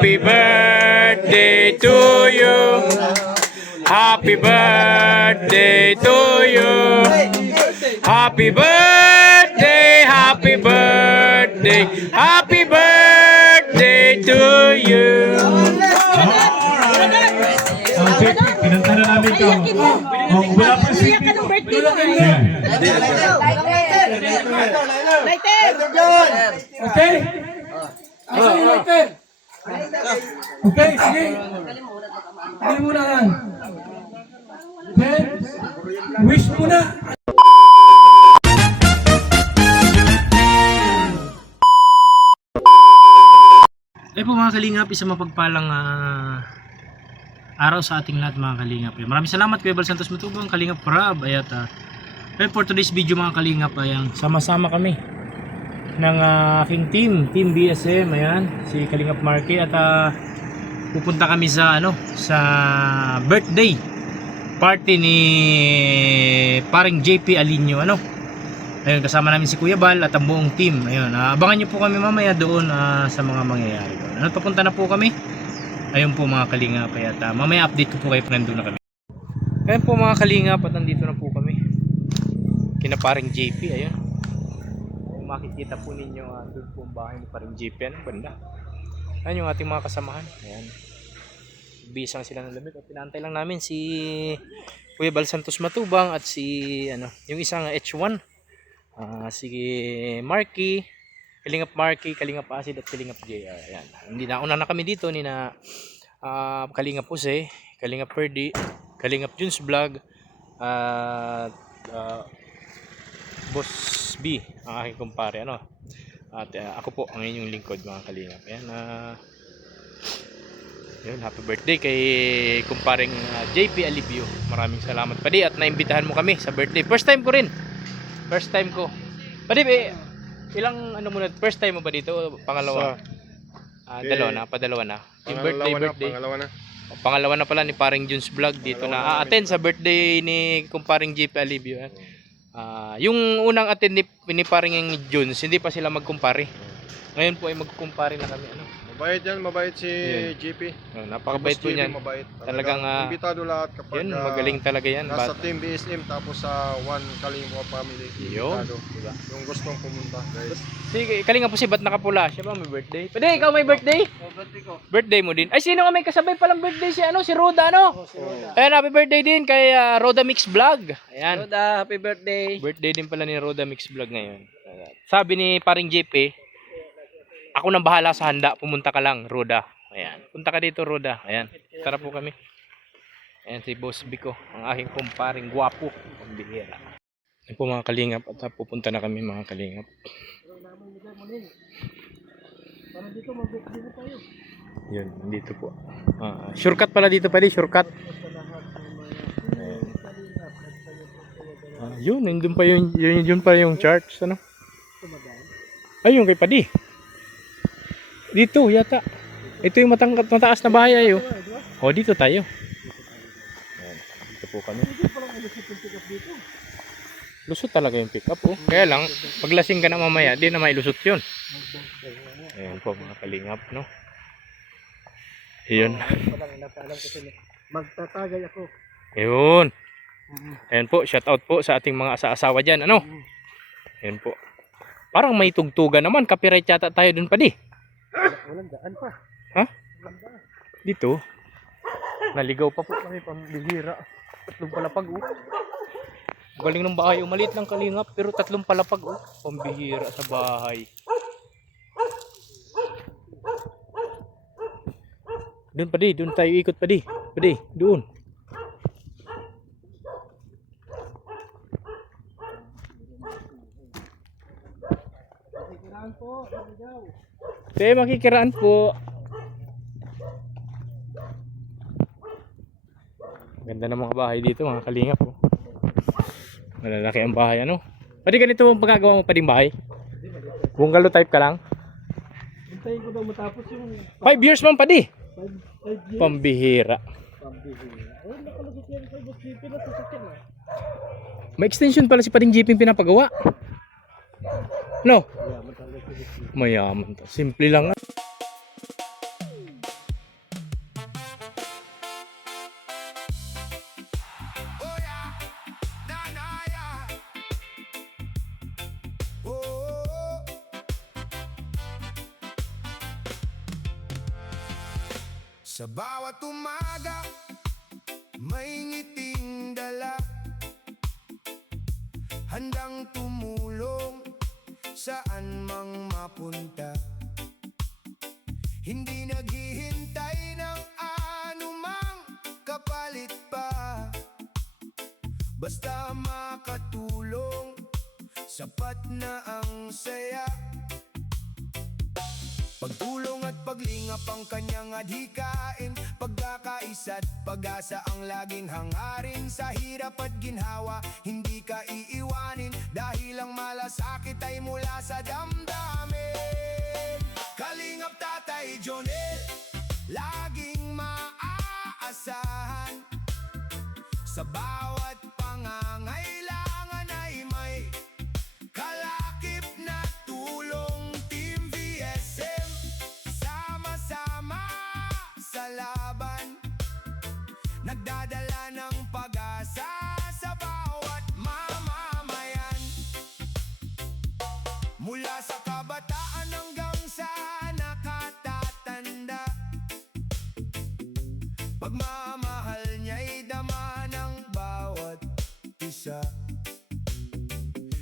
Happy birthday to you. Happy birthday to you. Happy birthday, happy birthday, happy birthday to you. Okay, pinanta na namin ito. Oh, wala pa si... Iyak ka ng birthday mo eh. Lighter! Okay? Asa yung lighter? Okay, sige. Dali muna yan. Okay? Wish muna. Eh po mga kalingap, isang mapagpalang araw sa ating lahat mga kalingap. Maraming salamat Kuya Bal Santos Matubang, Kalingap Rab. Ayat, for today's video mga kalingap, ayan, sama-sama kami ng aking team BSM, ayan, si Kalingap Marky, at pupunta kami sa sa birthday party ni paring JP Alinio, ayun, kasama namin si Kuya Bal at ang buong team. Ayun, abangan niyo po kami mamaya doon sa mga mangyayari doon. Papunta na po kami. Ayun po mga kalingap, at mamaya update ko po kayo kung nandun na kami. Ayun po mga kalingap, at nandito na po kami kina paring JP. Ayun, kung makikita po ninyo, doon po ang bahay ni paring JP. Anong banda? Ayun yung ating mga kasamahan. Ayan, bisang sila ng lamig at pinantay lang namin si Kuya Bal Santos Matubang at si yung isang H1, si Marky, Kalingap Marky, Kalingap Acid at Kalingap JR. Ayan, hindi na una na kami dito ni na Kalingap Jose, Kalingap Ferdy, Kalingap Junes Vlog at Boss B, ang aking kumpare, at ako po ang inyong lingkod mga kalingap. Ayan, yun, happy birthday kay kumparing JP Alibio. Maraming salamat padi at naimbitahan mo kami sa birthday. First time ko rin. First time ko. Padi, ilang muna, first time mo ba dito? Pangalawa? Dalawa na, padalawa na. Yung birthday. Pangalawa na pala ni paring Junes Vlog dito na attend sa birthday ni kumparing JP Alibio. Yung unang attend ni paring Junes, hindi pa sila magkumpare. Ngayon po ay magkumpare na kami. Mabait yan, mabait si JP. Napakabait po niyan. Mabait. Talagang imbitado lahat kapag yun, magaling talaga yan. nasa team BSM tapos sa One Kalingap family. Yun, Imbitado. diba? Yung gustong pumunta, guys. Sige, Kalingap po si ba't nakapula? Siya ba may birthday? Pwede, ikaw may birthday? Birthday ko. Birthday mo din. Ay, sino nga may kasabay palang birthday si Roda, Si Roda. Ayan, happy birthday din kay Roda Mix Vlog. Ayan. Roda, happy birthday. Birthday din pala ni Roda Mix Vlog ngayon. Sabi ni paring JP, ako nang bahala sa handa, pumunta ka lang, Roda. Ayan, punta ka dito, Roda. Ayan, tara po kami. Ayan si Boss Biko, ang aking kumparing gwapo, pambihira. Ayan po mga kalingap, at pupunta na kami mga kalingap. Yun, dito po. Shortcut pala dito, pwede shortcut. Yun, yun pa yung charts, Ay, yung kay Padi. Dito yata. Ito yung mataas na bahay ayo. O, dito tayo. Ayan, dito po kami. Lusot talaga yung pick up, Kaya lang, paglasing ka na mamaya, di na may lusot yun. Ayan po mga kalingap, Ayun. Magtatagay ako. Ayun. Ayan po, shout out po sa ating mga asawa dyan, Ayan po. Parang may tugtugan naman, copyright yata tayo dun, Padi. Walang daan pa. Ha? Dito? Naligaw pa po kami, pambihira. 3 palapag, Galing ng bahay, maliit lang kalingap, pero 3 palapag, Pambihira sa bahay. Doon, Padi, doon tayo ikot, Padi. Padi, doon. Makikiraan po, naligaw. Makikiraan po. Ganda ng mga bahay dito mga kalingap, Malalaki ang bahay, Pwede ganito ang pagkagawa mo pa ding bahay? Bungalow type ka lang? Hintayin ko daw matapos yung 5 years man, Padi. 5 years. Pambihira. Ay, nakalusot yan sa Boss JP na sasakyan, May extension pala si Pading Jeep yung pinapagawa. No? Mayaman to. Simple lang. Sa bawat umaga, may ngiting dala, handang tumulong saan mang mapunta. Hindi naghihintay ng anumang kapalit pa, basta makatulong, sapat na ang saya. Pagtulong at paglingap ang kanyang adhikain, pagkakaisa't pag-asa ang laging hangarin. Sa hirap at ginhawa, hindi ka iiwanin, dahil ang malasakit ay mula sa damdamin. Kalingap Tatay Jonel, laging maaasahan, sa bawat pangangailangan ay may kalakip na tulong. Team VSM, sama-sama sa laban, nagdadala ng pag-asa sa bawat mamamayan. Mula sa kabataan hanggang sa nakatatanda, pagmamahal niya'y dama ng bawat isa.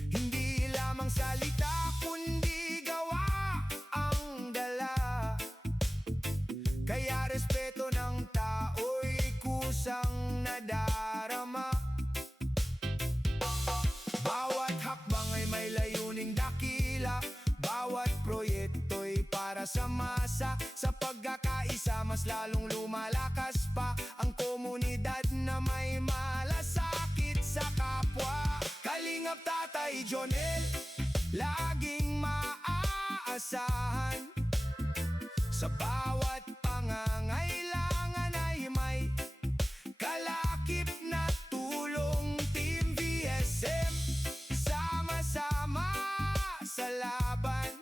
Hindi lamang salita kundi gawa ang dala, kaya respeto ng tao'y kusang nadarama. Bawat hakbang ay may layuning dakila, bawat proyekto'y para sa masa. Sa pagkakaisa mas lalong lumalakas pa ang komunidad na may malasakit sa kapwa. Kalingap Tatay Jonel, laging maaasahan, sa bawat pangangailangan ay may kalakip na tulong. Team VSM, sama-sama sa laban,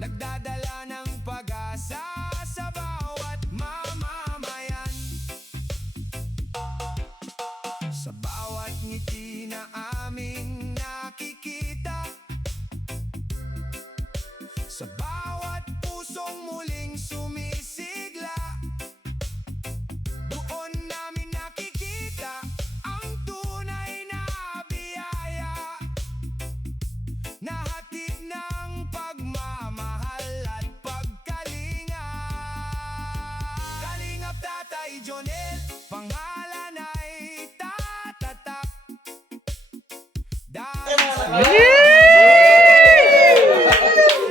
nagdadala ng pag-asa sa bawat mamamayan. Sa bawat ngiti na aming nakikita, sa bawat pusong muling sumisigla, doon namin nakikita ang tunay na biyaya, na hatid ng pagmamahal at pagkalinga. Kalingap Tatay Jonel, pangalan ay tatatak, dahil sa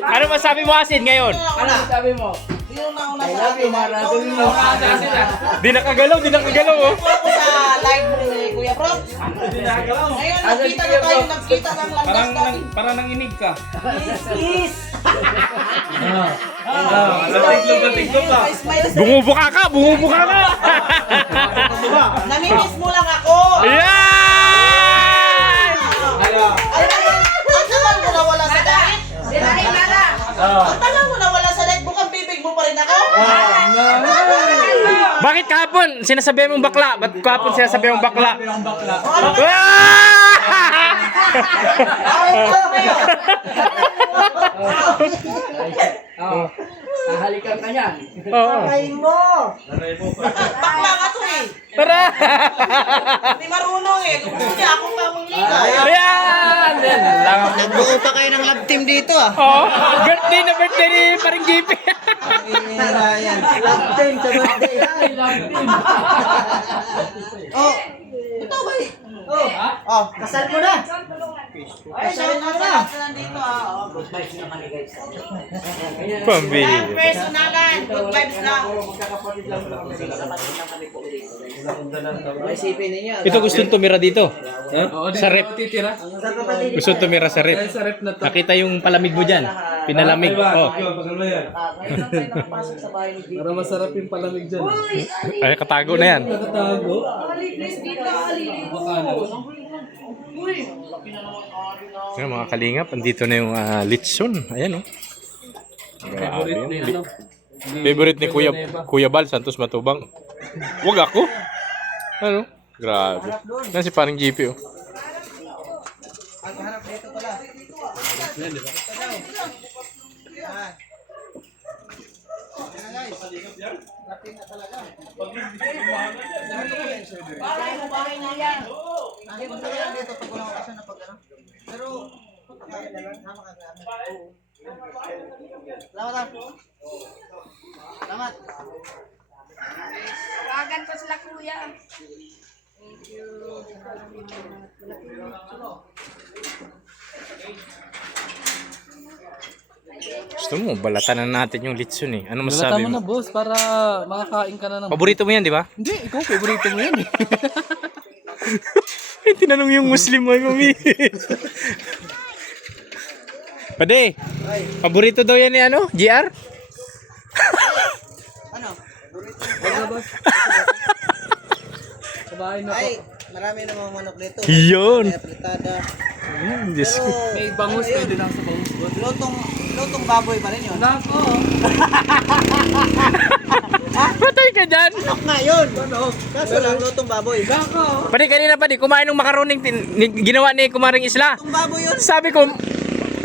Ano masabi mo, Asin, ngayon? Ano sabi mo? Sino nauna sa akin? Di nakagalaw, oh. Ako sa live ni Kuya Prof. Ngayon, nagkita na tayo, nagkita ng landas natin. Para nang inig ka. Yes! Tiglog ka. Bumubuka ka! Namimiss mo lang ako. Yan! Ang tagal mo na wala sa diet. Ang tagal mo na wala sa diet, bukang bibig mo pa rin ako. Bakit kahapon sinasabi mong bakla? Ba't kahapon sinasabi mong bakla? Ano ba? Hahalikan ka niyan. Ay mo. Bakla nga to eh. Tara! Hindi marunong eh. Gusto niya akong pamanglinga. Ayan! Nagbuo pa kayo ng love team dito ah. Oh, birthday ni paring Gipi. Love team sa birthday. Ay, love team. Oh. Ito ba eh? Oh, kasal mo na. Ay, sabi na sa nandito ah. Good vibes naman eh guys. Pambili. Personalan. Good vibes lang. Magkakapatid lang kami. Magkakapatid lang kami po dito. Isipin ninyo. Ito gustong tumira dito. Sa rep. Magkakapatid. Gustong tumira sa rep. Nakita yung palamig mo dyan. Pinalamig. Oh. Ngayon lang tayo nakapasok sa bahay ni Vicky. Para masarap yung palamig dyan. Ay, katago na yan. Nakatago. Ayan, mga kalingap, andito na yung litson. Ayan, oh. Grabe yun. Favorite ni Kuya Bal, Santos Matubang. Wag ako. Ano? Grabe. Yan si parang GP, oh. Hanap dito pala. Yan, di ba? Bahay mo, bahay na yan. Hindi mo talaga dito pag walang okasyon na pag ano. Pero, tama ka nga. Salamat ah. Salamat. Tawagan ko sila kuya. Gusto mo, balatan na natin yung litson eh. Ano masasabi Balatan mo na, mo? boss, para makakain ka na ng... Paborito mo yan, di ba? Hindi, ikaw, favorito mo yan eh. Tinanong yung Muslim ay mami. Pade, paborito daw yan ni ano? GR? Ano? Wala, boss. Kabahin na po. Ay, marami namang manok dito. Yun. Kaya fritada. Diyos ko. May bangus, ano yun? pwede lang sa bangus, boss. Lutong baboy pa rin yun. Nako! Patay ka dyan. Manok nga yun. Kaso lang, lutong baboy. Nako! Pade, kanina pa di, kumain ng makaroning ginawa ni Kumaring Isla. Lutong baboy yun. Sabi ko,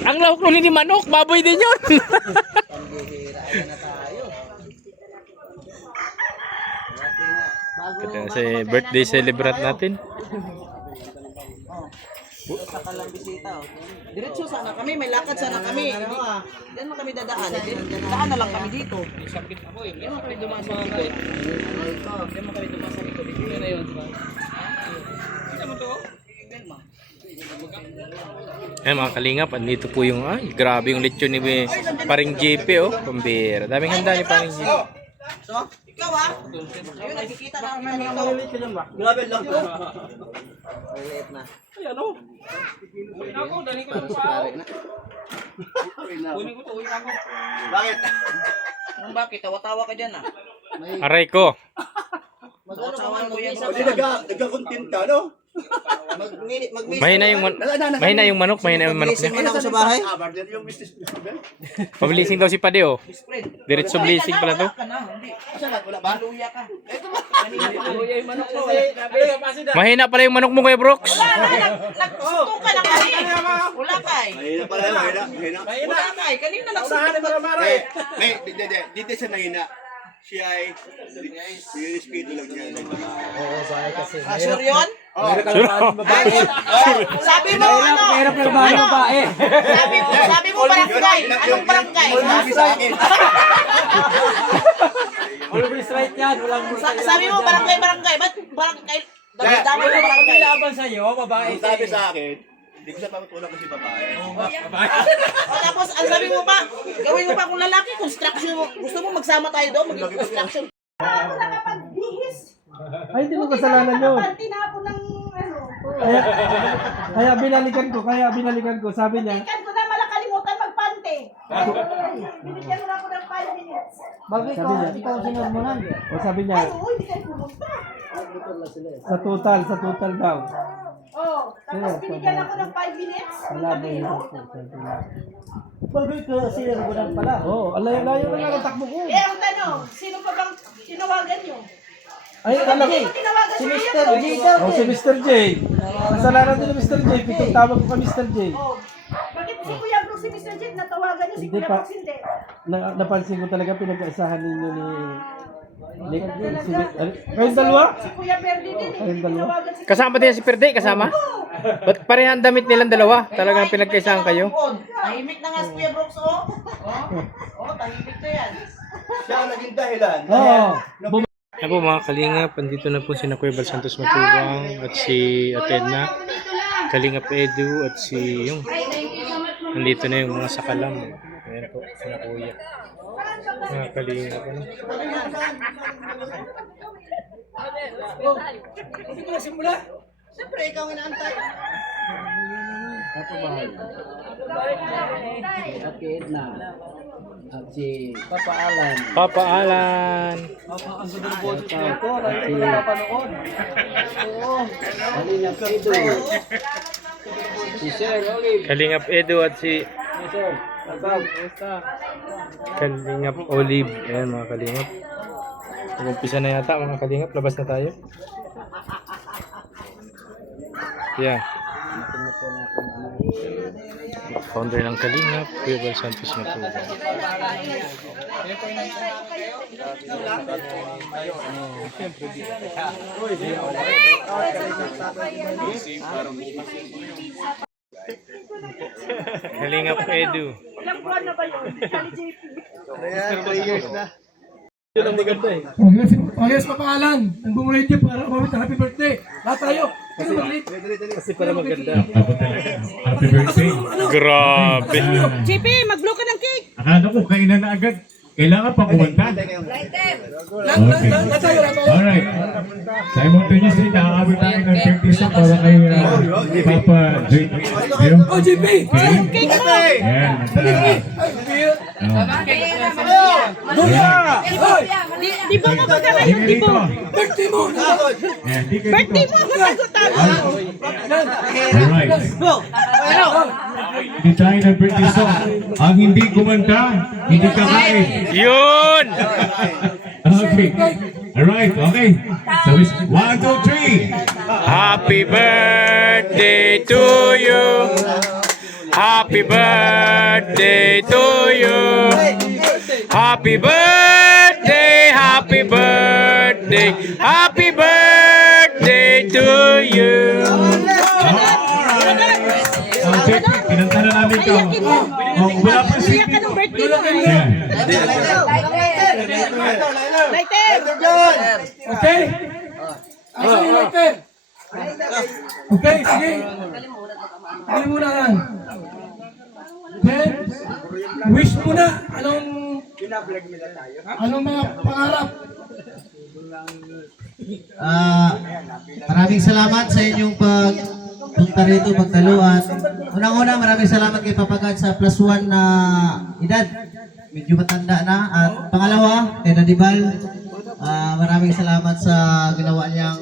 ang lawak nun hindi manok, baboy din yun. Pambihira, ayan na tayo. Kasi birthday celebrate natin. Sa kalang bisita. Oh. Diretso sana kami, may lakad sana kami. Diyan mo kami dadaan. Daan na lang kami dito. Diyan mo kami dumaan sa likod. Diyan mo kami dumaan sa likod. Diyan na yun. Diyan mo to? Ayan mga kalingap, andito po yung, ay, grabe yung lechon ni Paring JP oh. Pambira. Daming handa ni Paring JP. So, ikaw ah. Ayun, nakikita na kami dito. Grabe lang po. Maliit na. Ay, ano? Ako, dali ko ng sao. Kunin ko to, uwi ako. Bakit? Bakit? Tawa-tawa ka dyan ah. Aray ko. Mag-ano mo yan? Nagka-content ka, no? Mahina yung mahina yung manok niya. Mag-blessing man ako sa bahay. Yung business principal. Pabilising daw si Pade oh. Diretso blessing pala to. Wala ba? Luya ka. Mahina pala yung manok mo Kuya Brooks. Nagsuto ka na kami. Wala kay. Mahina pala, mahina. Wala kay. Kanina nagsuto ka. Dito siya mahina. Siya ay yung espiritu lang niya. Ah, sure yun? Sure. Sabi mo ano? Hirap na ba yung babae? Sabi mo barangay. Anong barangay? Always right yan, walang Sabi mo barangay. Ba't barangay? Dami mo barangay. laban sa'yo, babae. Sabi sa akin, hindi ko siya papatulang kasi babae. O tapos, ang sabi mo pa, gawin mo pa kung lalaki, construction mo. Gusto mo magsama tayo doon, maging construction. Ay, hindi mo kasalanan yun. Tinapon ng ano. Kaya binalikan ko. Sabi niya, Binigyan ko na malakalimutan magpante. Binigyan mo na ako ng 5 minutes. bakit ikaw sinod mo nan? O sabi niya, Ay, oo, hindi kayo pumunta. sa total daw. Oh, tapos binigyan ako ng 5 minutes. Wala ba yun? Bakit ka sinod mo nan pala? Oo, alayo-layo na nga ang takbo ko. Eh, ang tanong, sino pa bang tinawagan nyo? Ay, alam ko. Tinawagan Si nyo Mr. yun? J daw. Oh, si Mr. J. Kasalanan din ni Mr. J. Pitong tawag ko pa Mr. J. Oh, bakit si Kuya Brooks, si Mr. Jet, natawagan nyo si Hindi Kuya pa. Brooks, hindi? Napansin ko talaga pinag-aisahan ninyo ni kayong dalawa? Si Kuya Berdi din, Kayong eh. dalawa? Tinawagan si Kasama din si Perde, kasama? Ba't parehan damit nilang dalawa? Talagang pinagkaisahan kayo? Tahimik na nga si Kuya Brooks, oh. Tahimik to yan. Siya ang naging dahilan. Oo. Yan po mga kalingap, andito na po si Kuya Bal Santos Matubang at si Atedna, Kalingap Edu at si yung andito na yung mga sakalam. Ayan po, sina Kuya. Mga kalingap, ano? Siyempre, ikaw ang inaantay. At si Papa Alan. Papa Alan. Ang ganda ng boses niya ito. Hindi ko napanood. Oo. Kalingap Edu. Si Sir Olive. Kalingap Edu at si Sir. Abab. Kalingap Olive. Ayan mga kalingap. Mag-umpisa na yata mga kalingap. Labas na tayo. Yeah. founder ng Kalingap, Kuya Bal Santos Matubang. Kalingap Edu. Ilang buwan na ba yun? Kali JP. Yun ang maganda eh. Oh yes, papangalan. Ang buong radio para umamit ng happy birthday. Lahat tayo. Sino mag-lead? Kasi para maganda. Happy birthday. Grabe. JP, mag-blow ka ng cake. Akala ko kainan na agad. Kailangan pa kumanta. Lahat tayo. Alright. Simultaneously, nakakabit tayo ng 30 song para kay Papa Jake. Oh, JP! Cake mo! Ayan. Di ba mo baga ngayon? Di Dito. ba? Birthday mo! Ayan, di kayo Birthday dito. mo! Matagot-tagot! Alright. Hindi tayo ng birthday song. Ang hindi kumanta, hindi kakain. Yun! Okay. Alright, okay. So it's 1, 2, 3. Happy birthday to you. Happy birthday to you. Happy birthday, happy birthday, happy birthday to you. Check, pinanta na namin ito. Iyakin mo! Wala pa si... Iyak ka ng birthday mo eh! Yan. Lighter! Okay? Asa yung lighter? Okay, sige. Hindi muna yan. Then, wish muna. Anong mga pangarap? Maraming salamat sa inyong pagpunta rito, pagdaluan. Unang-una, maraming salamat kay Papagad sa +1 na edad. Medyo matanda na. At pangalawa, kay Dadibal, maraming salamat sa ginawa niyang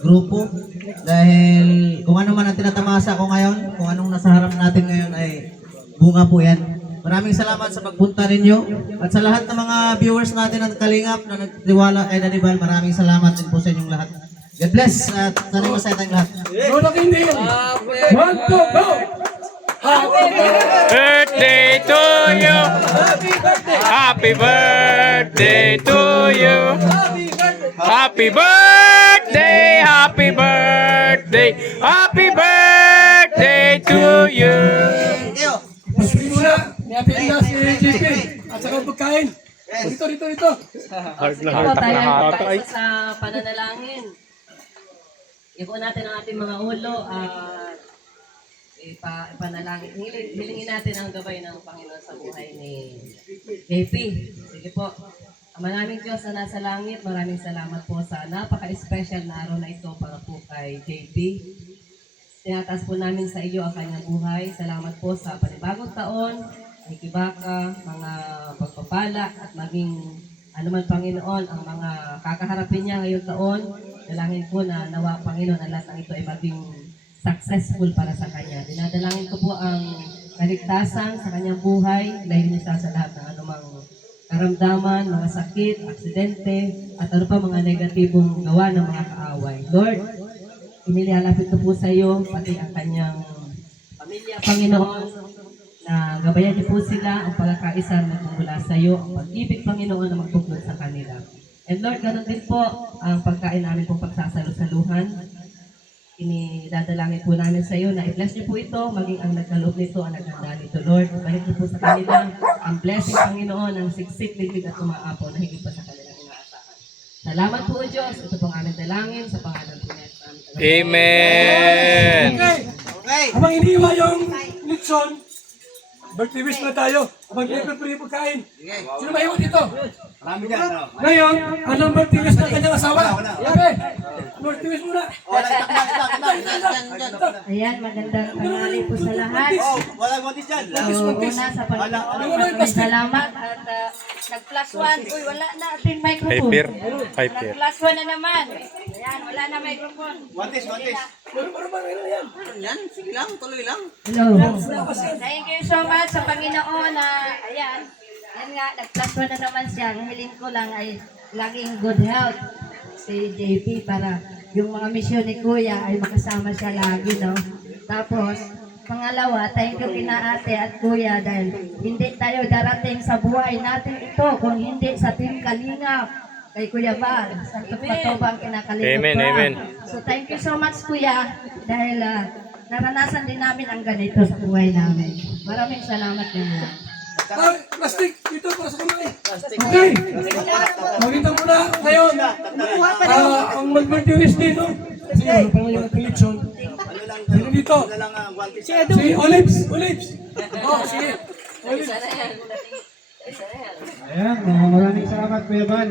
grupo. Dahil kung ano man ang tinatamasa ko ngayon, kung anong nasa harap natin ngayon ay bunga po yan. Maraming salamat sa pagpunta ninyo. At sa lahat ng mga viewers natin ng Kalingap na nagtiwala kay Dadibal, maraming salamat din po sa inyong lahat. God bless at sanay masaya tayong lahat. Go na hindi. 1, 2, go! Birthday to you. Happy birthday to you. Happy birthday, happy birthday, happy birthday to you. Pasukin muna. May apenda si JP. At saka pagkain. Dito. Ako tayo ay sa pananalangin. Ipo natin ang ating mga ulo at ipanalangin. Hilingin natin ang gabay ng Panginoon sa buhay ni JP. Sige po. Ama naming Diyos na nasa langit, maraming salamat po sa napaka-special na araw na ito para po kay JP. Tinatas po namin sa iyo ang kanyang buhay. Salamat po sa panibagong taon, ikibaka, mga pagpapala at maging anuman Panginoon ang mga kakaharapin niya ngayong taon. Dalangin ko na nawa Panginoon ang lahat ng ito ay maging successful para sa kanya. Dinadalangin ko po ang kaligtasan sa kanyang buhay dahil niya sa lahat ng anumang karamdaman, mga sakit, aksidente, at ano pa mga negatibong gawa ng mga kaaway. Lord, inilalapit ko po sa iyo, pati ang kanyang pamilya, Panginoon, na gabayan niyo po sila, ang pagkakaisa na mula sa iyo, ang pag-ibig, Panginoon, na magpuklod sa kanila. And Lord, ganun din po ang pagkain namin pong pagsasalo-saluhan. Inidadalangin po namin sa iyo na i-bless niyo po ito, maging ang nagkaloob nito, ang naghanda nito, Lord. Balik niyo po sa kanila ang blessing, Panginoon, ang siksik, liglig at umaapaw na higit pa sa kanilang inaasahan. Salamat po, Diyos. Ito pong aming dalangin sa pangalan po niya. Amen. Okay. Habang iniiwa yung Nixon, birthday wish na tayo. Habang iniiwa yung pagkain. Sino maiwan dito? Ngayon, anong birthday wish ng kanyang asawa? Okay. Birthday wish muna. Ayan, magandang tanghali po sa lahat. Walang motis dyan. Una sa Panginoon, may salamat at nag-plus one. Uy, wala na ating microphone. Piper. Nag-plus one na naman. Ayan, wala na microphone. Motis. Yan, sige lang, tuloy lang. Hello. Thank you so much sa Panginoon na, ayan, yan nga, nag-plus one na naman siya. Ang hiling ko lang ay laging good health si JP para yung mga misyon ni Kuya ay makasama siya lagi, no? Tapos, Pangalawa, thank you kina ate at kuya dahil hindi tayo darating sa buhay natin ito kung hindi sa Team Kalingap kay Kuya Val. Santos Matubang kinakalingap. Amen, amen. So thank you so much kuya dahil naranasan din namin ang ganito sa buhay namin. Maraming salamat din. Ay, plastic! Dito para sa kamay. Okay. Maganda muna ngayon. Ang mag-birthday wish dito. Kasi ano pa ngayon ang collection. Sino dito? Si Olives. Olives. Oh, sige. Olives. Ayan, maraming salamat Kuya Val.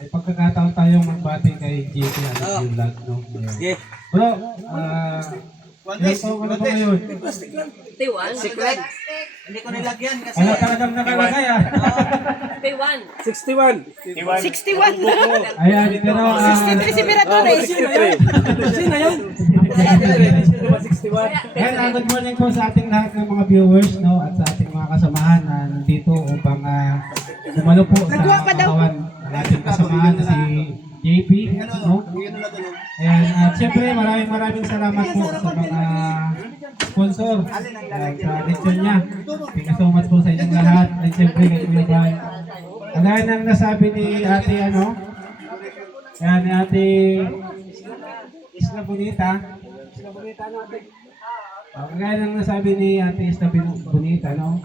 May pagkakataon tayong magbati kay JP Alec Vlog, no? Sige. Bro, ilang taon ka na ba ngayon? Secret. Hindi ko nilagyan kasi. Ano talagang nakalagay ah? 61. 61 na. Ayan, pero 63 si Mirador eh. Sino yan? Ayan, good morning po sa ating lahat ng mga viewers, no? At sa ating mga kasamahan na nandito upang dumalo po sa katawan ng ating kasamahan si JP, no? Ayan, at syempre maraming salamat po sa mga sponsor at sa lechon niya. Thank you so much po sa inyong lahat. At syempre kay Kuya Val. Kagaya ng nasabi ni ate ayan, ni ate Isla Bonita. Kagaya ng nasabi ni ate Isla Bonita, no?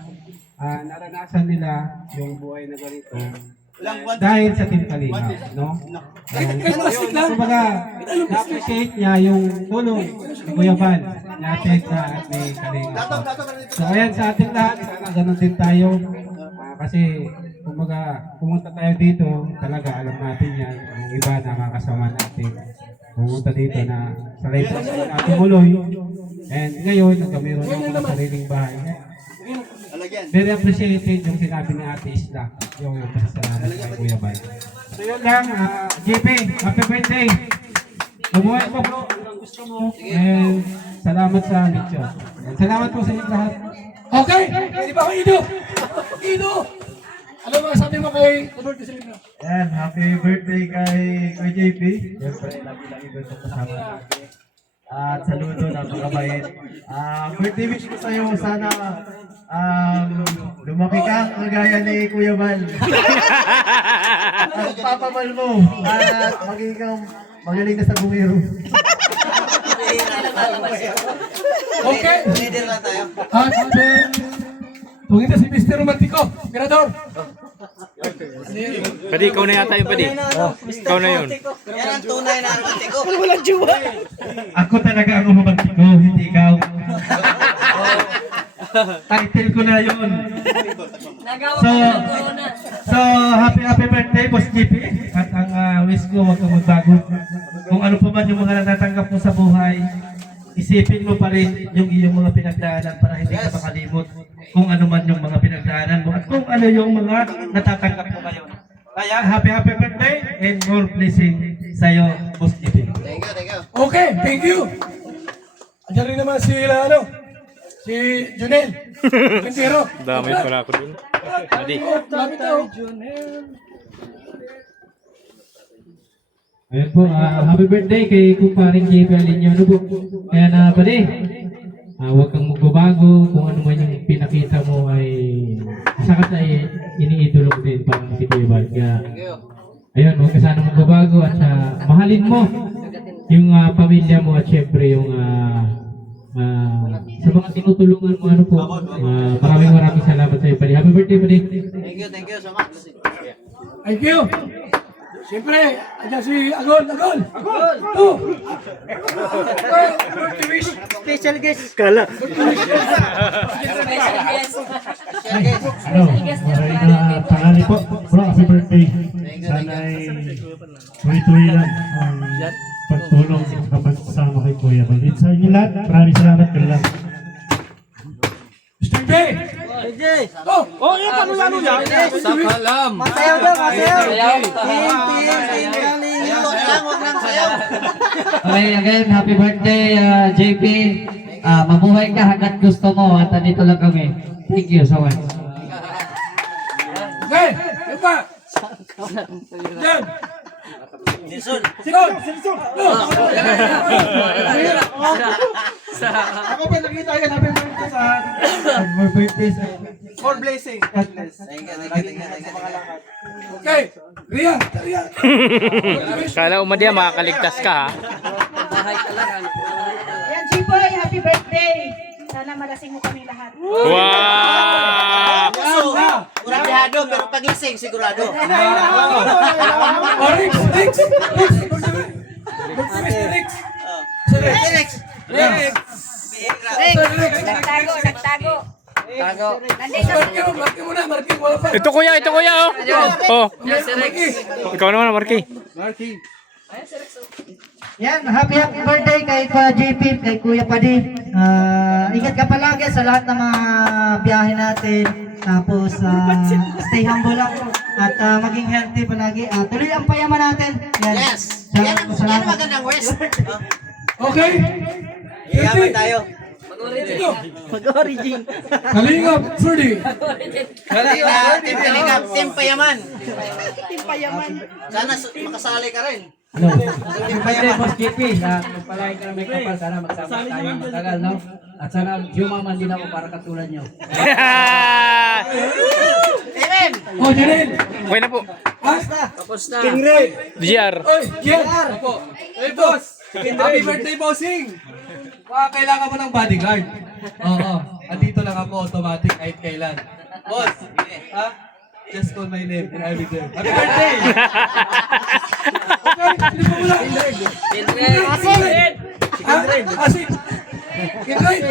Naranasan nila yung buhay na ganito dahil sa Team Kalingap, no? Kumbaga, na-appreciate niya yung tulong ni Kuya Val, ni Ate Isla at ni Kalingap. So ayan sa ating lahat, sana ganun din tayo. Kasi kumbaga, pumunta tayo dito, talaga alam natin yan, ang iba na mga kasama natin. Pumunta dito na sa life na tumuloy. And ngayon, nagkamiron ng mga sariling bahay. Very appreciated yung sinabi ni Ate Isla, yung pasasalamat kay Kuya Val. So yun lang, JP, happy birthday! Mabuhay po bro, ang gusto mo. And salamat sa lechon. And salamat po sa inyong lahat. Okay. Hindi ba ako Ido? Ido! Ano ba sabi mo kay birthday celebration? Yan, happy birthday kay JP. Siyempre, lagi-lagi ba itong kasama natin. At saludo, napakabait. Birthday wish ko sa'yo, sana lumaki ka kagaya ni Kuya Val. At papamal mo. At maging kang magaling na sa bumiro. Okay. Leader na tayo. At kung ito si Mr. Romantico, Mirador. Pwede, ikaw na yata yung pwede. Ikaw na yun. Yan ang tunay na romantiko. Walang jowa. Ako talaga ang romantiko, hindi ikaw. Title ko na yun. So happy birthday, Boss JP. At ang wish ko, huwag kang magbago. Kung ano pa man yung mga natatanggap mo sa buhay, isipin mo pa rin yung iyong mga pinagdaanan para hindi ka makalimot kung ano man yung mga pinagdaanan mo at kung ano yung mga natatanggap mo ngayon. Kaya happy birthday and more blessing sa'yo, Boss JP. Thank you. Okay, thank you. Andiyan rin naman si Junel. Kentiro. Dami pala ako dun. Pwede. Dami tao. Ayan po, happy birthday kay kumparing JP Alinyo. Ano po? Kaya na pala huwag kang magbabago kung ano man yung pinakita mo ay isa ka sa iniidolo mo din parang si Kuya Val. Kaya ayun, huwag ka sana magbabago at mahalin mo yung pamilya mo at syempre yung sa mga tinutulungan mo ano po. Maraming salamat sa iyo. Happy birthday pala. Thank you so much. Thank you. Siyempre, andyan si Agol. Oh. Birthday wish. Special guest. Kala. Maraming pangalan po. Bro, happy birthday. Sana ay tuloy-tuloy lang ang pagtulong sa pagsasama kay Kuya Val. Sa inyo lahat, maraming salamat ka lang. Mr. B. Oh, yan kami ano yan. Sakalam. Masayaw daw, masayaw. Team Kalingap. Huwag nang sayaw. Okay, again, happy birthday, JP. Mabuhay ka hanggat gusto mo at andito lang kami. Thank you so much. Okay, yan pa. Yan. Nelson. Silson! Ako ba nakita yan? Happy birthday sa more birthdays. For blessing. God bless. Thank you. Okay, Ria! Kala umadya, makakaligtas ka ha. Yan, Jiboy, happy birthday. Sana malasing mo kami lahat. Wow! Kurabihado, pero paglasing sigurado. Rex! Rex! Nagtago. Marky muna, Marky, wala pa. Ito kuya, oh. Oh. Ikaw naman, Marky. Yan, happy birthday kay Kuya JP, kay Kuya Padi. Ingat ka palagi sa lahat ng mga biyahe natin. Tapos, stay humble lang. At maging healthy palagi. Tuloy ang payaman natin. Yan. Yes. Yan, Yan ang magandang west. Okay? Yaman tayo. Mag-origin. Kalingap, Fruity. Team Payaman. Team Payaman. Sana makasali ka rin. Happy birthday, Boss JP. Magpalain ka na may kapal. Sana magsama tayo matagal, no? At sana yumaman din ako para katulad nyo. Amen. Oh, Janelle. Okay na po. King Ray. GR. Oy, JR. Hey, boss. Happy birthday, bossing. Kailangan mo ng bodyguard. Oo. Andito lang ako, automatic, kahit kailan. Boss, ha? Just call my name and I'll be there. Happy birthday! Okay, sino pa wala? Asin! Asin! Kindred!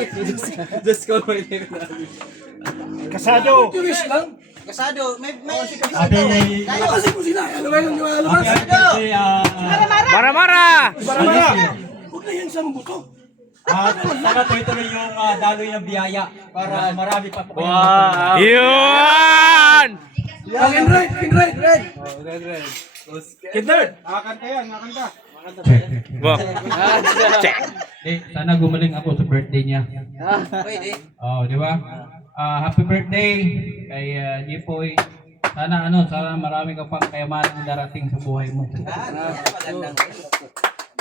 Just call my name and I'll be there. Kasado! Wish lang. Kasado. May Tayo kasi ko sila. Ano ba yung lumalabas? Mara-mara! Huwag na yan sa buto. Sana tuloy yung daloy ng biyaya para marami pa po. Wow! Yun! Kindred! Kindred! Nakakanta yan, nakakanta. Wow. Check. Sana gumaling ako sa birthday niya. Pwede. Oh, di ba? Happy birthday kay Jipoy. Sana marami ka pang kayamanan darating sa buhay mo. Magandang west.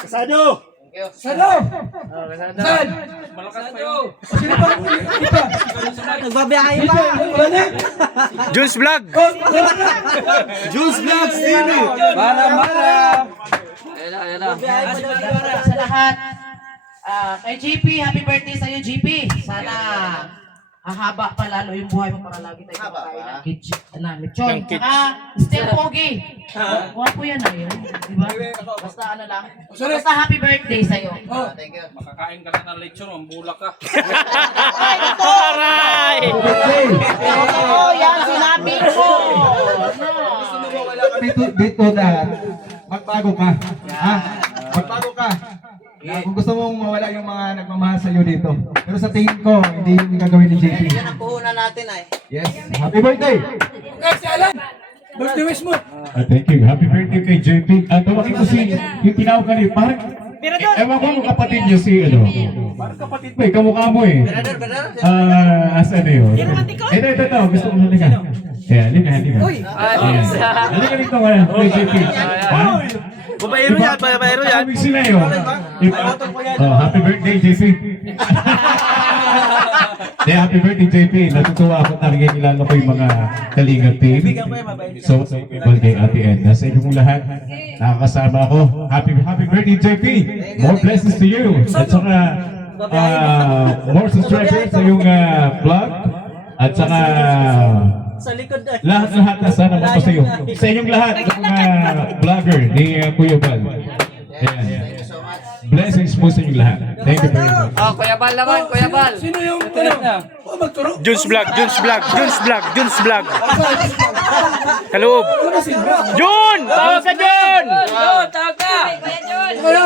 Sado! Saan? Malakas pa yun. Sino pa? Sino pa? Nagbabiyahe pa. Jules Vlog! Jules Vlog, Stevie! Mara! Sa lahat. Kay GP, happy birthday sa'yo, GP. Sana hahaba pa lalo yung buhay mo para lagi tayo kakain ng lechon. Tsaka, still pogi. Guwapo yan na yun. Diba? Basta ano lang. Basta happy birthday sa'yo. Thank you. Makakain ka na ng lechon, ang bulak ka. Aray! Oo, yan sinabi ko. Dito na, magbago ka. Ha? Magbago ka. Kung gusto mong mawala yung mga nagmamahal sa iyo dito. Pero sa tingin ko, hindi yung gagawin ni JP. Yan ang puhunan natin ay. Yes. Happy birthday! Okay, si Alan! Birthday wish mo! Thank you. Happy birthday kay JP. Tawagin ko yung tinawag ka niyo. Parang, ewan ko kung kapatid niyo si, parang kapatid mo kamukha mo eh. Asa na yun? Ito. Gusto ko halika. Halika. Halika dito nga, kay JP. Babayero yan. Sabi sila yun. Happy birthday, JP. Happy birthday, JP. Natutuwa ako nakikilala ko yung mga Kalinga team. So, sa birthday Ate Edna. Sa inyong lahat, nakakasama ako. Happy birthday, JP. More blessings to you. At saka, more subscribers sa iyong vlog. At saka, lahat na sana mapasayo. Sa inyong lahat, ng mga vlogger ni Kuya Bal. Blessings po sa inyong lahat. Thank you very much. Kuya Bal naman, Kuya Bal. Sino yung magturo? Jules Vlog! Kaloob! Jun! Tawag ka, Jun! Tawag ka!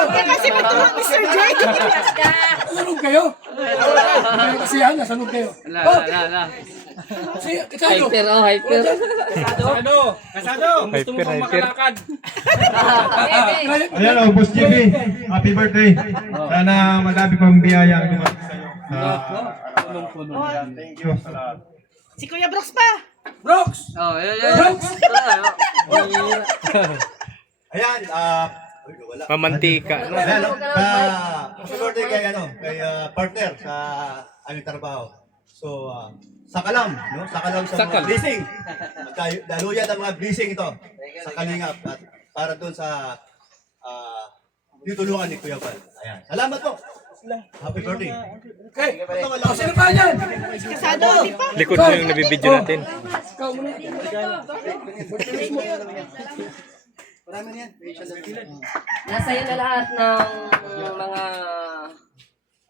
Kasi matulog ni Sir Jay. Nasanog kayo? Kasi yan, nasanog kayo. Kasado. Hyper. Gusto mo bang makalakad? Ayan o, Boss JP. Happy birthday. Sana madami pang biyaya ang dumating sa iyo. Thank you. Si Kuya Brooks pa. Brooks! Oh, Brooks! Ayan, wala. Mamantika. No? Ayan, happy birthday kay, kay partner sa aming trabaho. So, sakalam, no? Sakalam sa mga blessing. Daluyan ang mga blessing ito sa Kalingap at para doon sa ditulungan ni Kuya Bal. Ayan. Salamat po. Happy birthday. Okay. Sino pa yan? Kasado, di pa? Likod mo yung nabibidyo natin. Ikaw muna. Nasa iyo na lahat ng mga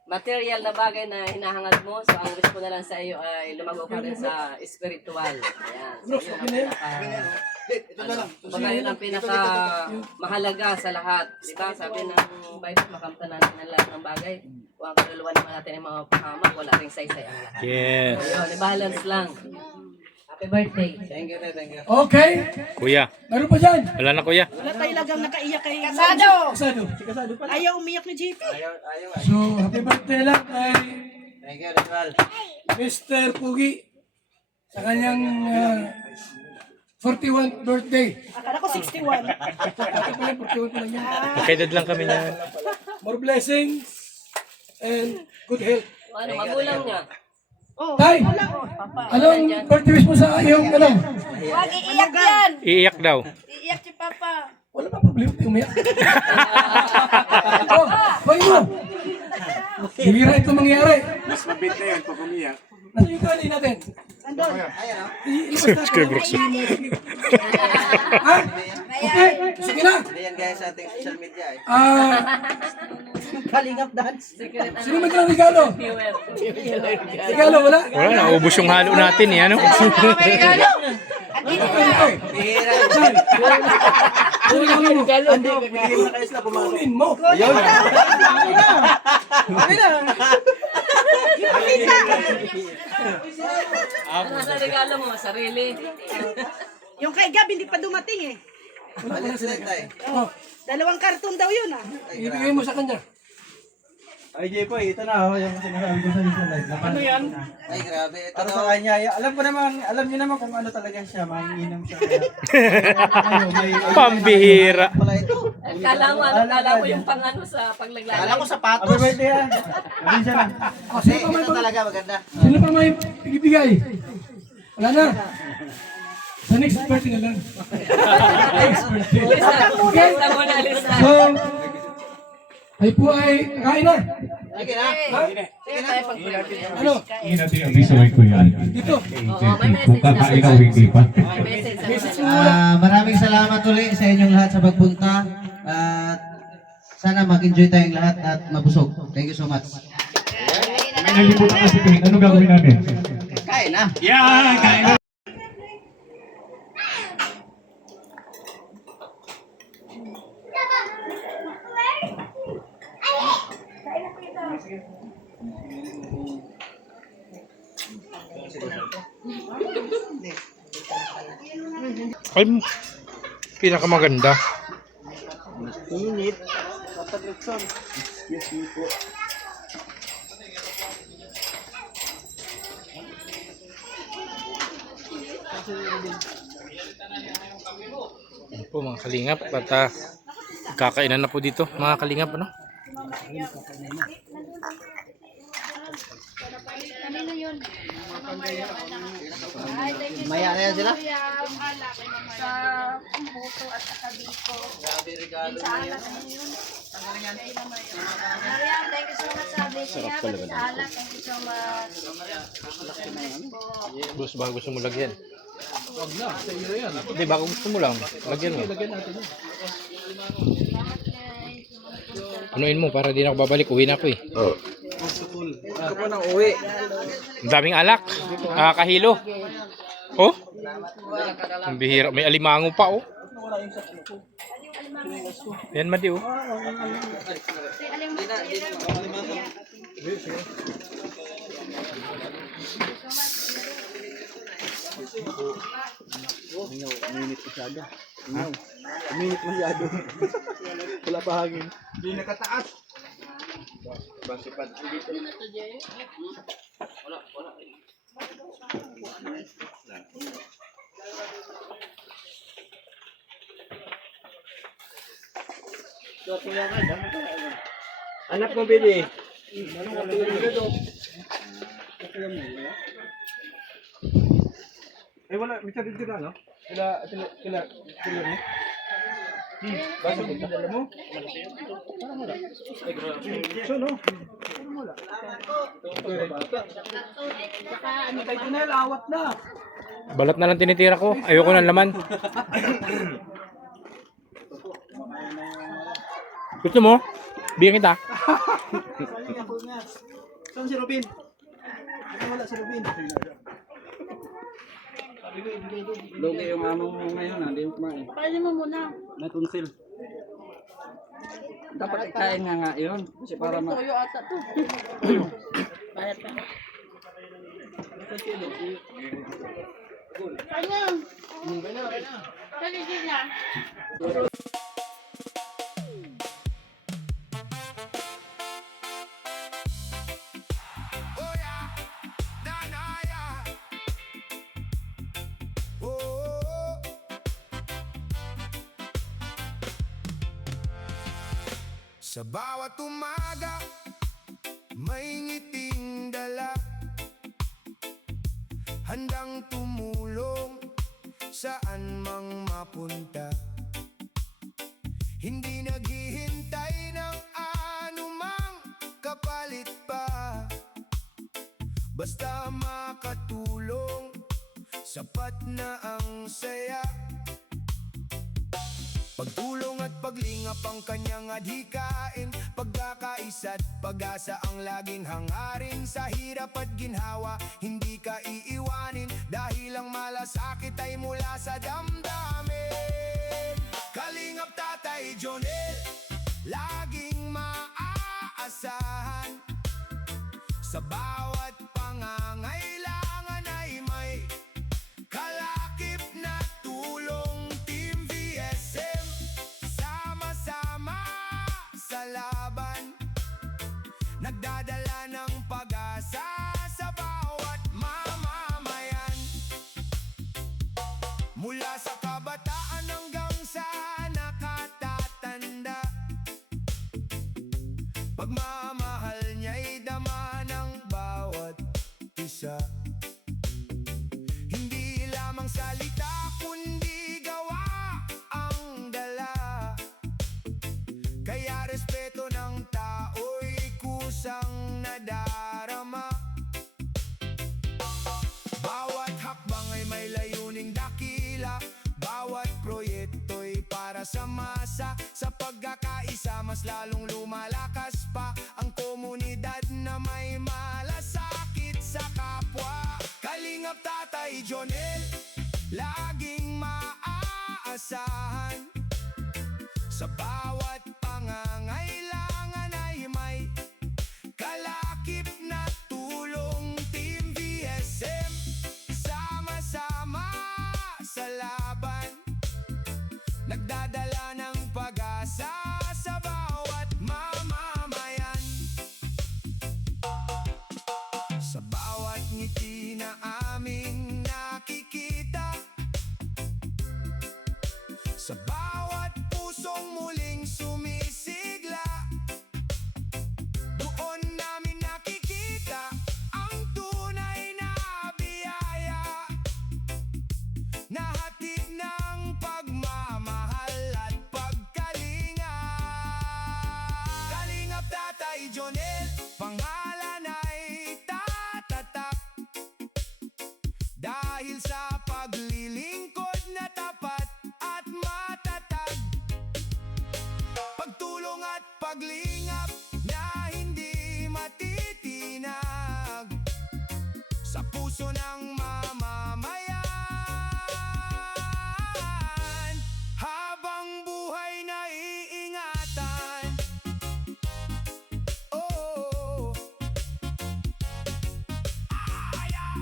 material na bagay na hinahangad mo. So, ang wish ko na lang sa iyo ay lumago ka rin sa spiritual. Ayan. So, yun ang pinaka mahalaga sa lahat. Diba? Sabi ng Bible, makamta natin ang lahat ng bagay. Kung ang kaluluwa naman natin ay mga pahamak, wala ring saysay ang lahat. Yes. So, yun, balance lang. Happy birthday. Thank you. Okay. Kuya. Meron pa dyan. Wala na kuya. Wala talagang nakaiyak kay Kasado. Kasado. Ayaw umiyak ni JP. So, happy birthday lang kay Mr. Pugi sa kanyang 41st birthday. Akala ko 61. Ito pala, 41 pa lang yan. Nakaedad lang kami niyan. More blessings and good health. Ano, magulang niya? Oh, Tay, anong birthday wish mo sa iyong Huwag iiyak yan. Iiyak daw. Iiyak si Papa. Wala ba problema yung umiyak? Oh, bakit mo? Hihira ito mangyari. Mas mabit na yan pag umiyak. Nasa yung kanay natin? Andun. Subscribe Roxy. Ha? Okay, sige na. Ayan guys sa ating social media eh. Kalingap dance. Sino may kang regalo? Regalo, wala? Wala, naubos yung halo natin eh. Ano? Bihira. Ano regalo mo? Kunin mo. Ano sa regalo mo? Sarili? Yung kay Gab, hindi pa dumating eh. Wala sila. Tay. Oh, 2 karton daw yun ah. ibigay mo sa kanya. Ay, Jepo, ito na yung sinasabi ko sa live. Ano yan? Ay grabe. Ito Para sa daw. kanya, alam niyo naman kung ano talaga siya, manginginom siya. Pambihira. Pala ito. Kala mo yung pangano sa paglaglalay. Kala ko sapatos. Happy birthday yan. Abin siya na. Kasi ito talaga maganda. Sino pa may ibigay? Wala na. Sa next birthday na lang. Next birthday. Lista mo na, lista. So, ay po ay kain na. Sige na. Sige tayo pag Ano? Hindi natin ang visa kay Kuya Alvin. Dito. Kung kakain o hindi pa. message. Maraming salamat ulit sa inyong lahat sa pagpunta. At sana mag-enjoy tayong lahat at mabusog. Thank you so much. May nalimutan kasi Kate. Ano gagawin namin? Kain na. Yeah, kain na. Ay, pinakamaganda. Init. Kapag Lutson. Excuse me po. Yan po mga kalingap. At kakainan na po dito mga kalingap. Ano? Maya na yan sila. Sa Buto at sa Kabiko. Grabe regalo Sa alak na yun. Mariam, thank you so much sa blessing. Sa alak, thank you so much. Boss, baka gusto mo lagyan. Hindi, baka gusto mo lang. Lagyan mo. Anuin mo para di na ako babalik. Uwi na ako eh. Ito po nang uwi. Ang daming alak. Kahilo. Oh? Ang bihira. May alimango pa oh. Yan madi oh. Minit masyado. Minit masyado. Wala pa hangin. Hindi nakataas. Anak ko, Bidi. Eh wala, may sabi dito no? Kila ni? Basta mo dala mo? So no. Kay Junel, awat na. Balat na lang tinitira ko. Ayoko ng laman. Gusto mo? Bigyan kita. Saan si Robin? Wala si Robin. Lugi yung amo mo ngayon, hindi mo kumain. Kainin mo muna. Natunsil. Dapat ikain nga yun. Kasi para ma... Tuyo ata to. Bayad pa. Kanya. Kanya na. Oh yeah, nah, yeah. Oh. Sa bawat umaga, may ngiting dala, handang tumulong saan mang mapunta. Hindi naghihintay ng anumang kapalit pa. Basta makatulong, sapat na ang saya. Pagtulong at paglingap ang kanyang adhikain, pagkakaisa't pag-asa ang laging hangarin. Sa hirap at ginhawa, hindi ka iiwanin, dahil ang malasakit ay mula sa damdamin. Kalingap Tatay Jonel, laging maaasahan. Sa bawat pangangailangan ay may kalakip na tulong. Team VSM, sama-sama sa laban, nagdadala ng pag-asa sa bawat mamamayan. Mula sa kabataan hanggang sa nakatatanda, pagmamahal niya'y dama ng bawat isa. Hindi lamang salita kundi gawa ang dala, kaya respeto ng tao'y kusang nadarama. Bawat hakbang ay may layuning dakila, bawat proyekto'y para sa masa. Sa pagkakaisa, mas lalong lumalakas pa ang komunidad na may malasakit sa kapwa. Kalingap Tatay Jonel, laging maaasahan. Sa bawat pangangailangan ay may kalakip na tulong. Team VSM, sama-sama sa laban, nagdadala ng pag-asa sa bawat mamamayan. Sa bawat ngiti na aming nakikita, sa bawat pusong muling sumisigla, doon namin nakikita ang tunay na biyaya na hatid ng pagmamahal at pagkalinga. Kalingap Tatay Jonel, pangalan ay tatatak, dahil sa paglilingkod na tapat at matatag. Pagtulong at paglingap na hindi matitinag sa puso ng mamamayan, habang buhay na iingatan. Oh, oh yeah,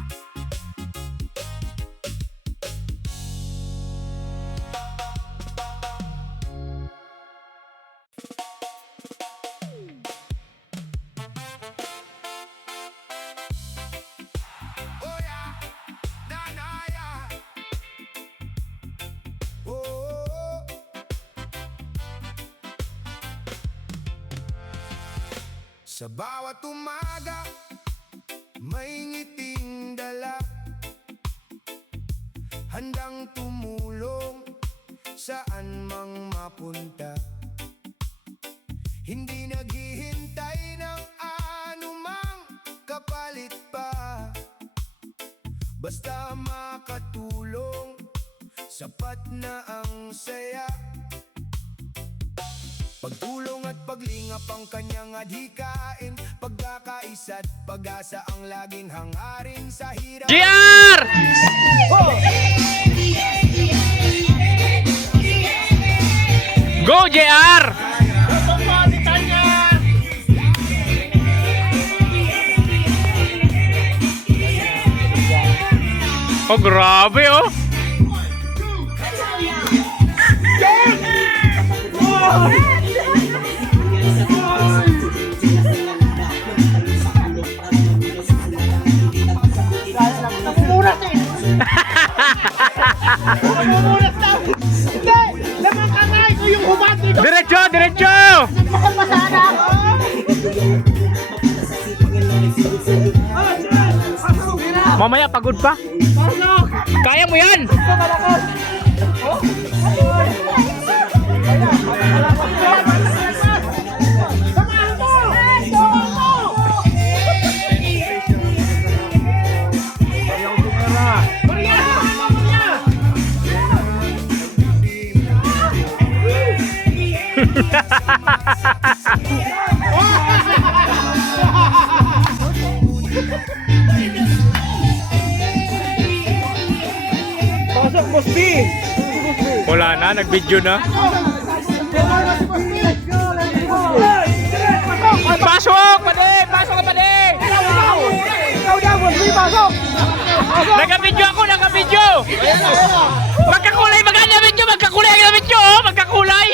nah, yeah. Oh, Sa bawat umaga, may ngiting dala, handang tumulong saan mang mapunta. Hindi naghihintay ng anumang kapalit pa, basta makatulong, sapat na ang saya. Pagtulong at paglingap ang kanyang adhikain, pagkakaisa't pag-asa ang laging hangarin sa hirap. JR! Go JR! Oh, grabe oh! Namumulat daw. Hindi, lamang kamay ko yung humati ko. Diretso, diretso! Masana ako. Mamaya pagod pa. Kaya mo yan! Pasok, Boss B! Wala na, nag-video na. Pasok! Pade! Pasok ka, pade! Ikaw na, Boss B, pasok! Nag-video ako, nag-video! Magkakulay, maganda video! Magkakulay ang video, oh! Magkakulay!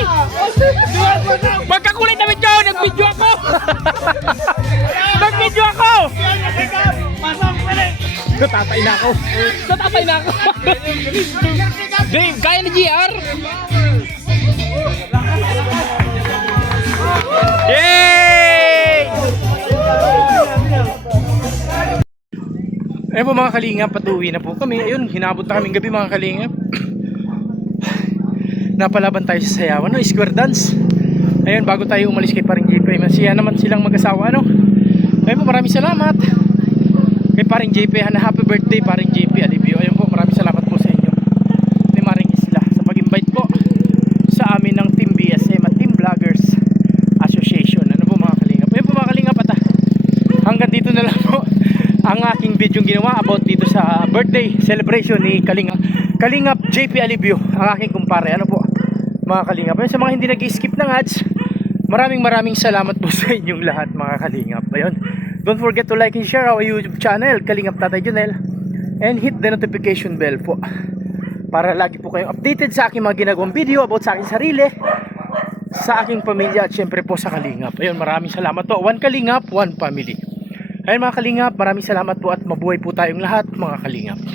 Magkakulay na video! Nag-video ako! Nag-video ako! Natatay na ako! Natatay na ako! Dave, kaya ni GR! Yay! Ayun po mga kalingap, patuwi na po kami. Ayun, hinabot na kaming gabi mga kalingap. Napalaban tayo sa sayawan, no? Square dance. Ayun, bago tayo umalis kay Paring JP, masiya naman silang mag-asawa, no? Ayun po, maraming salamat kay Paring JP. Happy birthday Paring JP Alibio. Ayun po, maraming salamat po sa inyo ni Maring Isla sa pag-invite po sa amin ng Team BSM at Team Vloggers Association. Ano po mga kalingap? Ayun po mga kalingap, at hanggang dito na lang po ang aking video ginawa about dito sa birthday celebration ni Kalingap JP Alibio, ang aking kumpare. Ano po mga kalingap? Ayun, sa mga hindi nag-skip ng ads, maraming salamat po sa inyong lahat mga kalingap. Ayun, don't forget to like and share our YouTube channel Kalingap Tatay Jonel, and hit the notification bell po para lagi po kayong updated sa aking mga ginagawang video about sa aking sarili, sa aking pamilya, at syempre po sa Kalingap. Ayun, maraming salamat po. One Kalingap, one family. Ayun mga kalingap, maraming salamat po at mabuhay po tayong lahat mga kalingap.